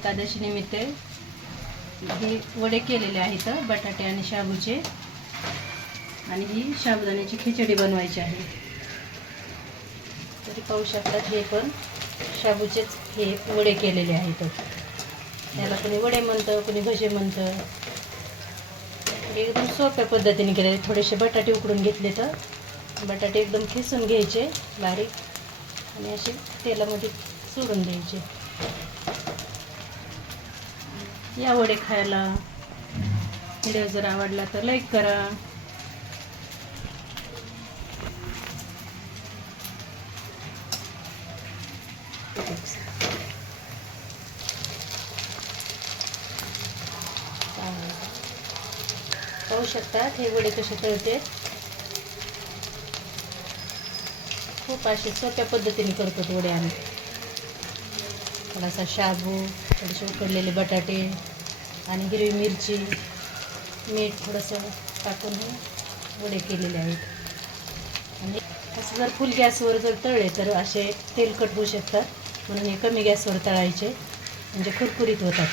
एकादशी निमित्त हे वडे केलेले आहेत बटाटे आणि शाबूचे, आणि ही साबुदाण्याची खिचडी बनवायची आहे. तरी पाहू शकतात हे पण शाबूचेच हे वडे केलेले आहेत. याला कोणी वडे म्हणतं, कोणी भजे म्हणतं. एकदम सोप्या पद्धतीने केले. थोडेसे बटाटे उकडून घेतले, तर बटाटे एकदम खिसून घ्यायचे बारीक आणि असे तेलामध्ये सोडून द्यायचे. या वडे खायला. व्हिडिओ जर आवडला तर लाईक करा. पाहू शकतात हे वडे कसे तळते. खूप असे सोप्या पद्धतीने करतो वडे आम्ही. थोडासा शाबू, थोडेसे उकडलेले बटाटे आणि हिरवी मिरची, मीठ थोडंसं टाकून हे वडे केलेले आहेत. आणि असं जर फुल गॅसवर जर तळले तर असे तेलकट होऊ शकतात, म्हणून हे कमी गॅसवर तळायचे म्हणजे कुरकुरीत होतात.